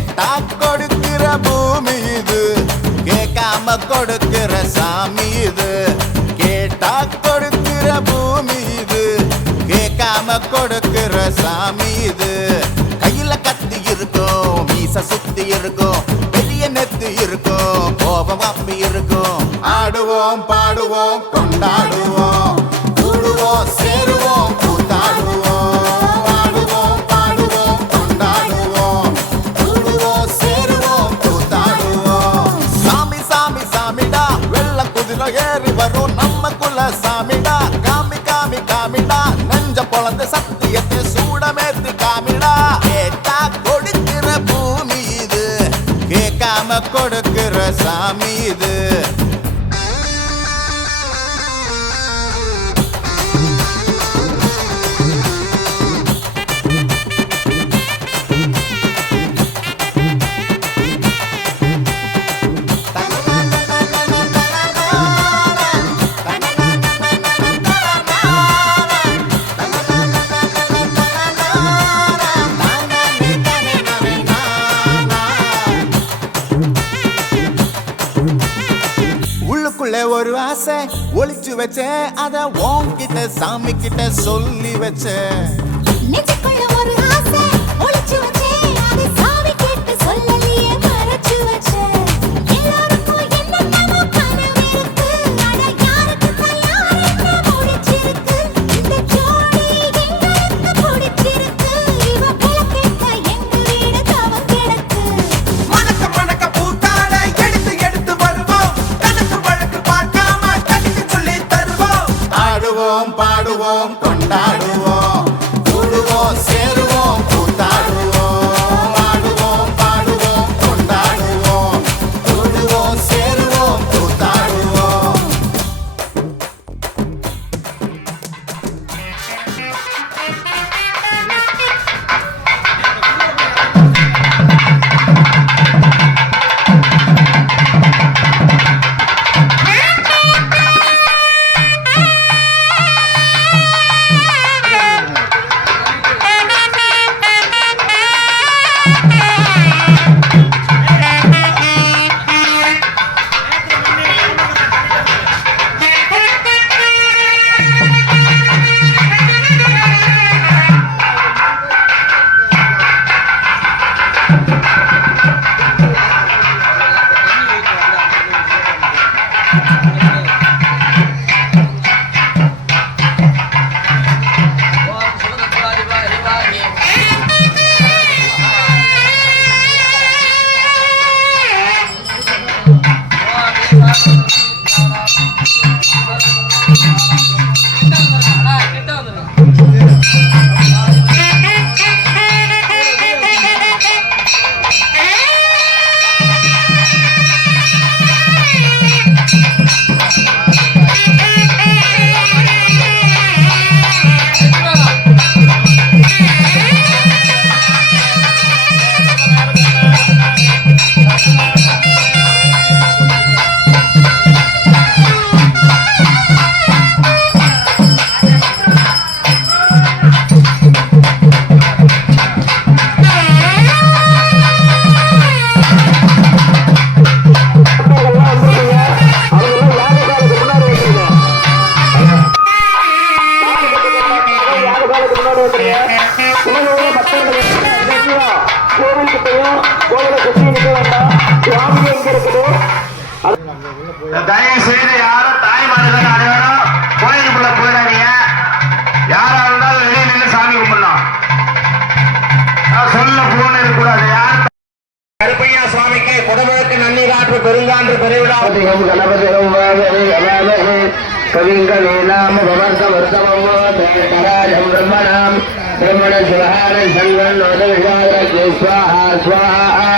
கேட்டா கொடுக்கிற பூமி இது, கேட்காம கொடுக்கிற சாமி இது. கேட்டா கொடுக்கிற பூமி இது, கேட்காம கொடுக்கிற சாமி இது. கையில கத்தி இருக்கும், மீச சுத்தி இருக்கும், பெரிய நெத்தி இருக்கும், கோபம் அப்பி இருக்கும். ஆடுவோம் பாடுவோம் கொண்டாடுவோம், கூடுவோம் சேருவோம் கூத்தாடுவோம். ஆடுவோம் பாடுவோம் கொண்டாடுவோம், கூடுவோம் சேருவோம் கூத்தாடுவோம். சாமி சாமி சாமிடா, வெள்ள குதிரை ஏறி வரும் நம்ம குல சாமிடா. காமி காமி காமிடா, நெஞ்ச பொழந்த சத்தியத்தை சூடமேத்தி காமிடா. கேட்டா கொடுக்கிற பூமி இது, கேட்காம கொடுக்கிற சாமி இது. உள்ளுக்குள்ள ஒரு ஆசை ஒளிச்சு வச்சேன், அத உன்கிட்ட சாமி கிட்ட சொல்லி வச்சேன். நெஞ்சுக்குள்ள ஒரு ஆசை ஒளிச்சு வச்சேன், அதை சாமி கிட்ட சொல்லலையே மறைச்சு வச்சேன். எல்லாருக்கும் என்னென்னமோ கனவு இருக்கு, ஆனா யாருக்கு யார் என்ன முடிச்சிருக்கு. இந்த ஜோடி எங்களுக்கு பிடிச்சிருக்கு, இவ பிளக்கிட்ட எங்க வீடு தவம் கிடக்கு. மணக்க மணக்க பூத்தாட எடுத்து எடுத்து வருவோம், கணக்கு வழக்கு பார்க்காம கட்டிக்கு சொல்லி தருவோம். ஆடுவோம் பாடுவோம் கொண்டாடுவோம், கூடுவோம் சேருவோம் கூத்தாடுவோம். ஆடுவோம் பாடுவோம் கொண்டாடுவோம், கூடுவோம் சேருவோம் கூத்தாடுவோம். தயவு செய்து யாரும் தாய்மார்கள் அனைவரும் கோயிலுக்குள்ள போயிடாதீங்க. யாரா இருந்தாலும் வெளியே நின்று சாமி கும்பிடலாம். சொல்ல போன இருக்கக்கூடாது. யார் கருப்பையா சுவாமிக்கு குடமுழுக்கு நன்னீராற்று பெருங்கான்று பெருவிழா கவிங்கலேனாம பவர்த்த வர்த்தமம் தராஜம் பிரம்மணாம் பிரம்மண சிவஹார சங்கன் நோத விசார ஸ்வாஹா ஸ்வாஹா.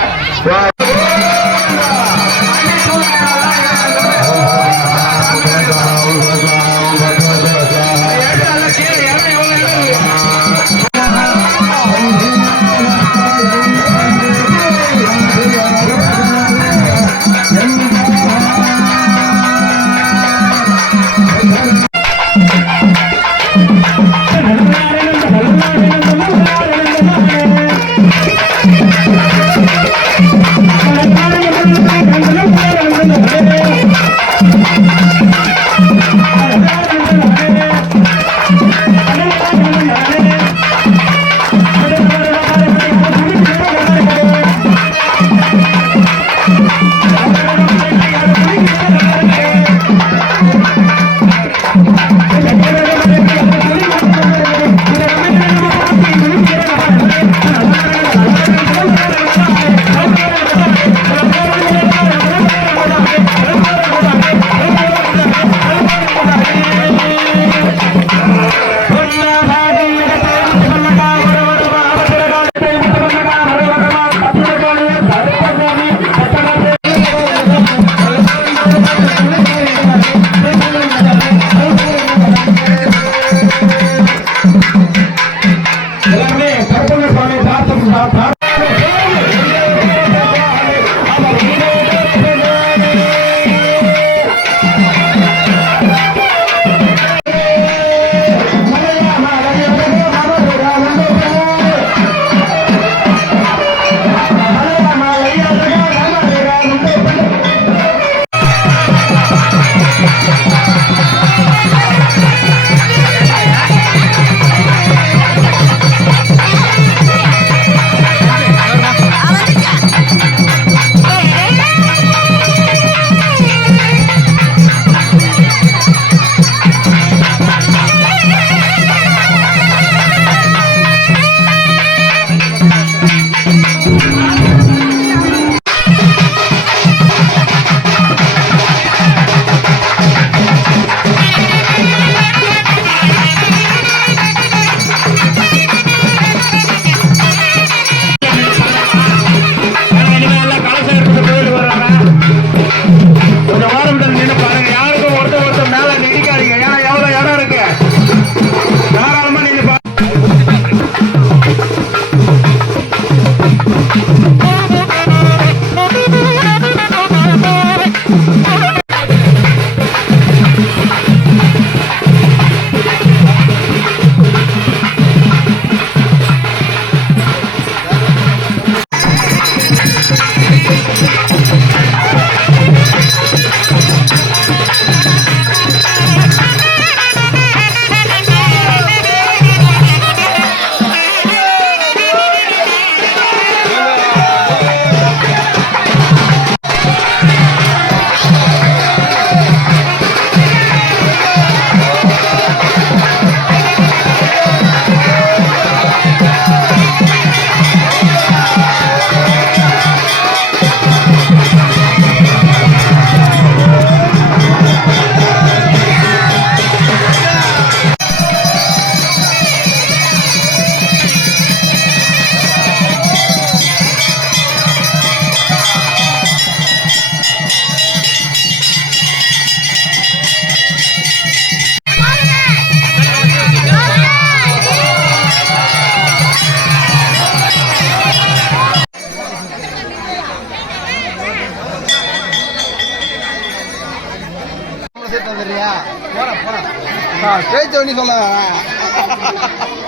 கொஞ்சம் வாரம் நின்று பாருங்க. யாருக்கும் ஒருத்தர் மேல நிடிக்காதீங்க. ஏன்னா எவ்வளவு இடம் இருக்கு. தாராளமா நின்று பாருங்க. போறேன் பேச்சு சொல்லலாம்